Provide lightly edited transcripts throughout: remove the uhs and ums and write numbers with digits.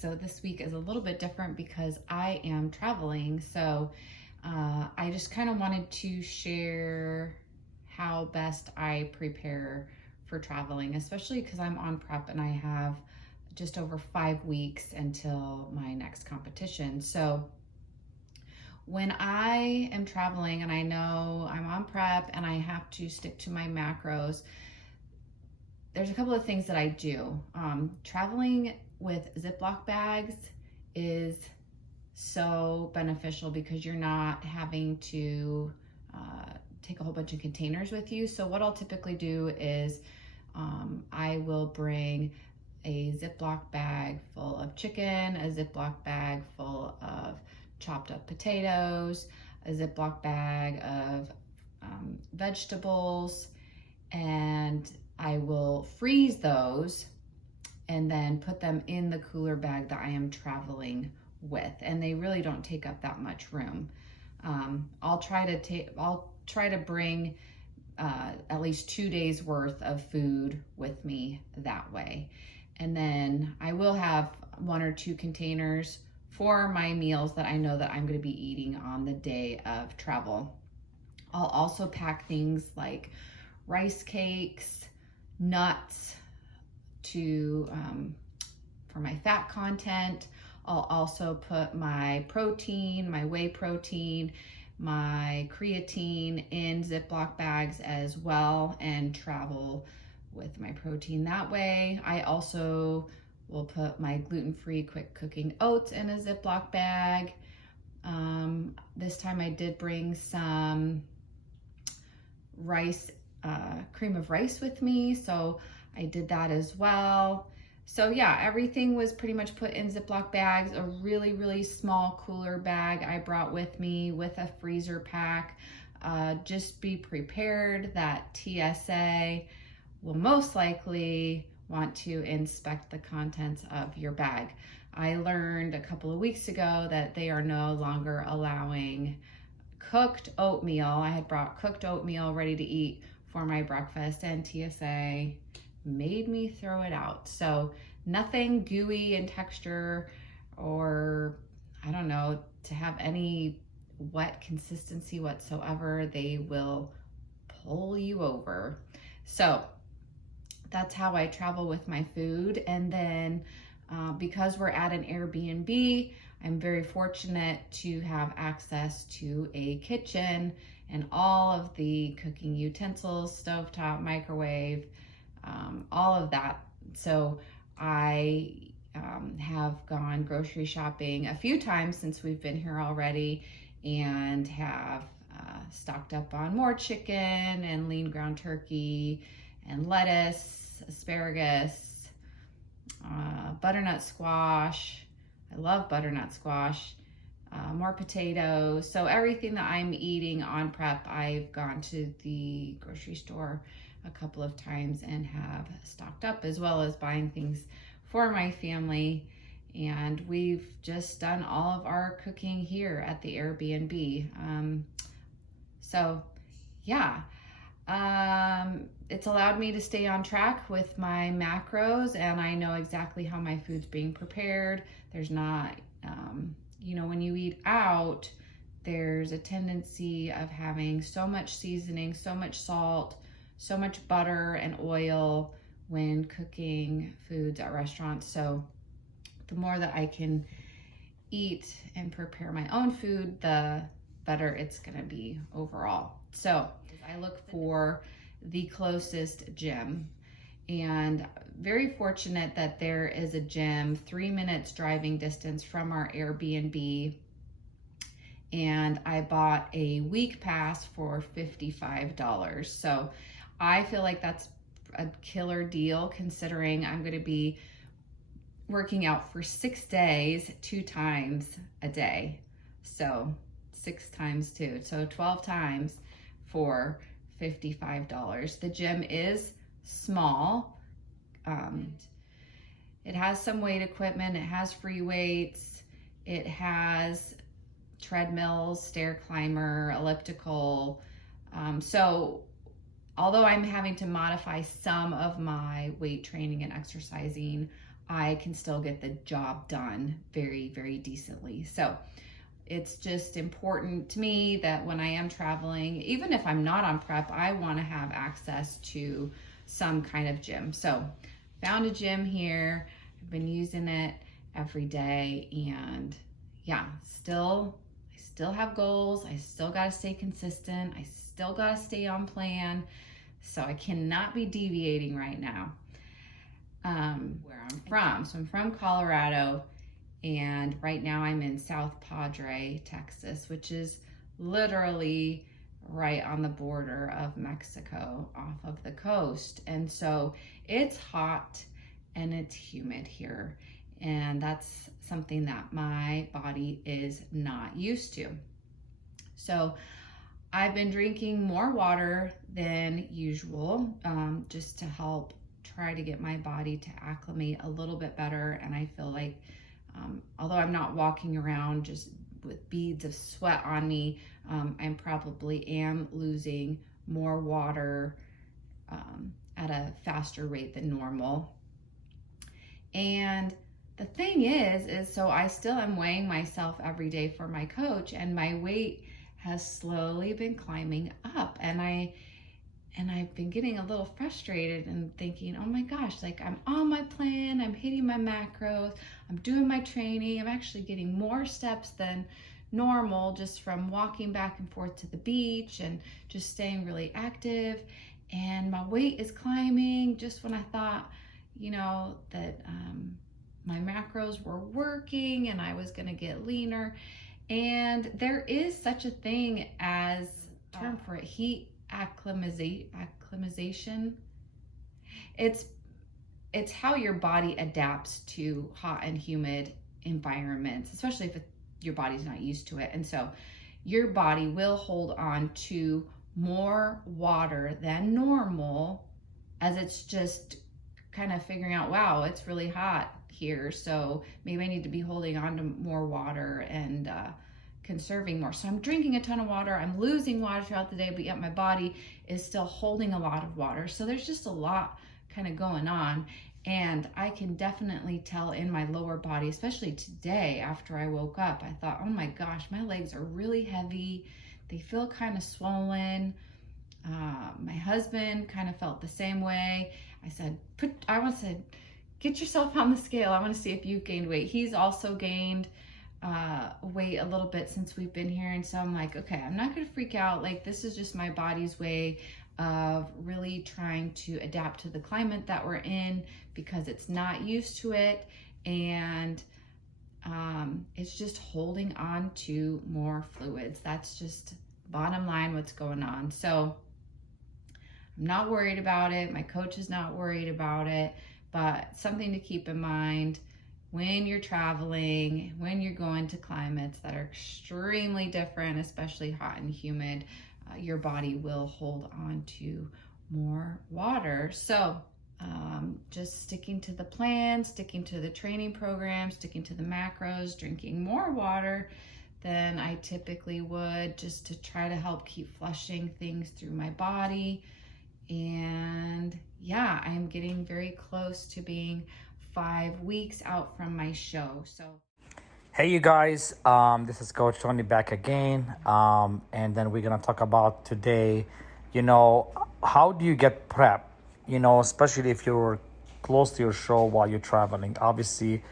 So this week is a little bit different because I am traveling. So I just kind of wanted to share how best I prepare for traveling, especially because I'm on prep and I have just over 5 weeks until my next competition. So when I am traveling and I know I'm on prep and I have to stick to my macros, there's a couple of things that I do. Traveling with Ziploc bags is so beneficial because you're not having to take a whole bunch of containers with you. So what I'll typically do is I will bring a Ziploc bag full of chicken, a Ziploc bag full of chopped up potatoes, a Ziploc bag of vegetables, and I will freeze those and then put them in the cooler bag that I am traveling with. And they really don't take up that much room. I'll try to bring at least 2 days worth of food with me that way. And then I will have 1 or 2 containers for my meals that I know that I'm going to be eating on the day of travel. I'll also pack things like rice cakes, nuts for my fat content. I'll also put my protein, my whey protein, my creatine in Ziploc bags as well and travel with my protein that way. I also will put my gluten-free quick cooking oats in a Ziploc bag. This time I did bring some rice, cream of rice with me, so I did that as well. So yeah, everything was pretty much put in Ziploc bags. A really, really small cooler bag I brought with me with a freezer pack. Just be prepared that TSA will most likely want to inspect the contents of your bag. I learned a couple of weeks ago that they are no longer allowing cooked oatmeal. I had brought cooked oatmeal ready to eat for my breakfast and TSA made me throw it out. So nothing gooey in texture or I don't know, to have any wet consistency whatsoever. They will pull you over. So that's how I travel with my food. And then because we're at an Airbnb, I'm very fortunate to have access to a kitchen and all of the cooking utensils, stovetop, microwave, all of that. So I have gone grocery shopping a few times since we've been here already and have stocked up on more chicken and lean ground turkey and lettuce, asparagus, butternut squash. I love butternut squash. More potatoes. So everything that I'm eating on prep, I've gone to the grocery store a couple of times and have stocked up, as well as buying things for my family. And we've just done all of our cooking here at the Airbnb. So yeah, it's allowed me to stay on track with my macros, and I know exactly how my food's being prepared. There's not, when you eat out, there's a tendency of having so much seasoning, so much salt, so much butter and oil when cooking foods at restaurants. So the more that I can eat and prepare my own food, the better it's gonna be overall. So I look for the closest gym, and very fortunate that there is a gym 3 minutes driving distance from our Airbnb. And I bought a week pass for $55. So I feel like that's a killer deal considering I'm going to be working out for 6 days, 2 times a day. So 6 times 2, so 12 times for $55. The gym is small. It has some weight equipment, it has free weights, it has treadmills, stair climber, elliptical. So although I'm having to modify some of my weight training and exercising, I can still get the job done very, very decently. So it's just important to me that when I am traveling, even if I'm not on prep, I want to have access to some kind of gym. So found a gym here. I've been using it every day, and yeah, I still have goals. I still got to stay consistent. I still got to stay on plan. So I cannot be deviating right now. Where I'm from. So I'm from Colorado, and right now I'm in South Padre, Texas, which is literally right on the border of Mexico off of the coast. And so it's hot and it's humid here. And that's something that my body is not used to. So I've been drinking more water than usual, just to help try to get my body to acclimate a little bit better. And I feel like, although I'm not walking around just with beads of sweat on me, I probably am losing more water at a faster rate than normal. And the thing is so I still am weighing myself every day for my coach, and my weight has slowly been climbing up, and I've been getting a little frustrated and thinking, oh my gosh, like I'm on my plan, I'm hitting my macros, I'm doing my training, I'm actually getting more steps than normal just from walking back and forth to the beach and just staying really active, and my weight is climbing just when I thought, that my macros were working and I was gonna get leaner. And there is such a thing as a term for it, heat acclimatization. It's how your body adapts to hot and humid environments, especially if your body's not used to it. And so your body will hold on to more water than normal, as it's just kind of figuring out, wow, it's really hot here, so maybe I need to be holding on to more water and conserving more. So I'm drinking a ton of water, I'm losing water throughout the day, but yet my body is still holding a lot of water. So there's just a lot kind of going on, and I can definitely tell in my lower body, especially today after I woke up. I thought, oh my gosh, my legs are really heavy, they feel kind of swollen. My husband kind of felt the same way. I said, get yourself on the scale. I want to see if you've gained weight. He's also gained weight a little bit since we've been here. And so I'm like, okay, I'm not going to freak out. Like, this is just my body's way of really trying to adapt to the climate that we're in, because it's not used to it. And it's just holding on to more fluids. That's just bottom line what's going on. So I'm not worried about it. My coach is not worried about it, but something to keep in mind when you're traveling, when you're going to climates that are extremely different, especially hot and humid, your body will hold on to more water. So just sticking to the plan, sticking to the training program, sticking to the macros, drinking more water than I typically would, just to try to help keep flushing things through my body. And yeah, I'm getting very close to being 5 weeks out from my show. So hey you guys, this is Coach Tony back again, and then we're gonna talk about today, how do you get prep, especially if you're close to your show while you're traveling. Obviously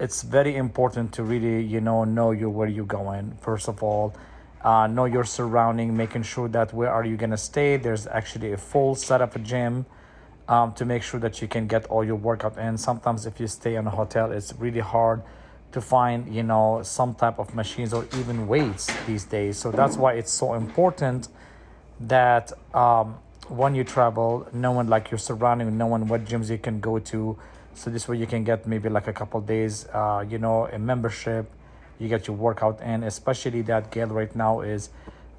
it's very important to really know where you're going. First of all, know your surrounding, making sure that where are you going to stay. There's actually a full setup of gym to make sure that you can get all your workout in. Sometimes if you stay in a hotel, it's really hard to find some type of machines or even weights these days. So that's why it's so important that when you travel, knowing like your surrounding, knowing what gyms you can go to. So this way you can get maybe like a couple days, a membership. You get your workout in, especially that Gail right now is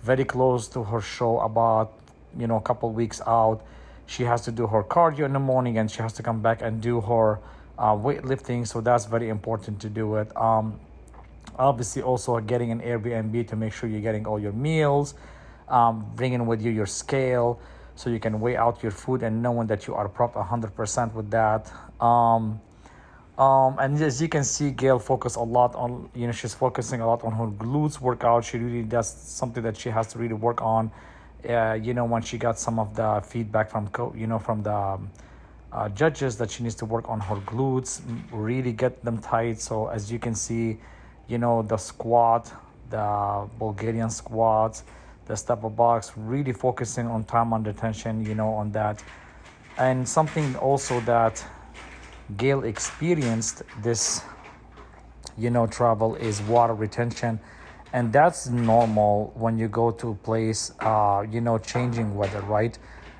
very close to her show, about, a couple weeks out. She has to do her cardio in the morning, and she has to come back and do her weightlifting. So that's very important to do it. Obviously also getting an Airbnb to make sure you're getting all your meals, bringing with you your scale so you can weigh out your food and knowing that you are prepped 100% with that. And as you can see, Gail focus a lot on, she's focusing a lot on her glutes workout. She really does something that she has to really work on. When she got some of the feedback from from the judges, that she needs to work on her glutes, really get them tight. So as you can see, the squat, the Bulgarian squats, the step up box, really focusing on time under tension, on that. And something also that Gail experienced this, travel is water retention. And that's normal when you go to a place, changing weather, right?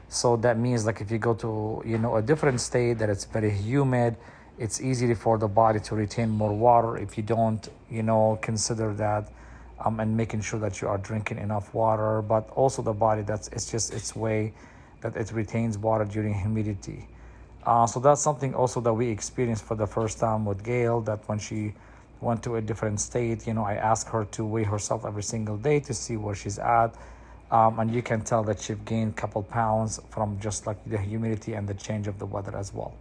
So that means like if you go to, a different state that it's very humid, it's easy for the body to retain more water if you don't, consider that, and making sure that you are drinking enough water. But also the body, it's just its way that it retains water during humidity. So that's something also that we experienced for the first time with Gail, that when she went to a different state, I asked her to weigh herself every single day to see where she's at. And you can tell that she's gained a couple pounds from just like the humidity and the change of the weather as well.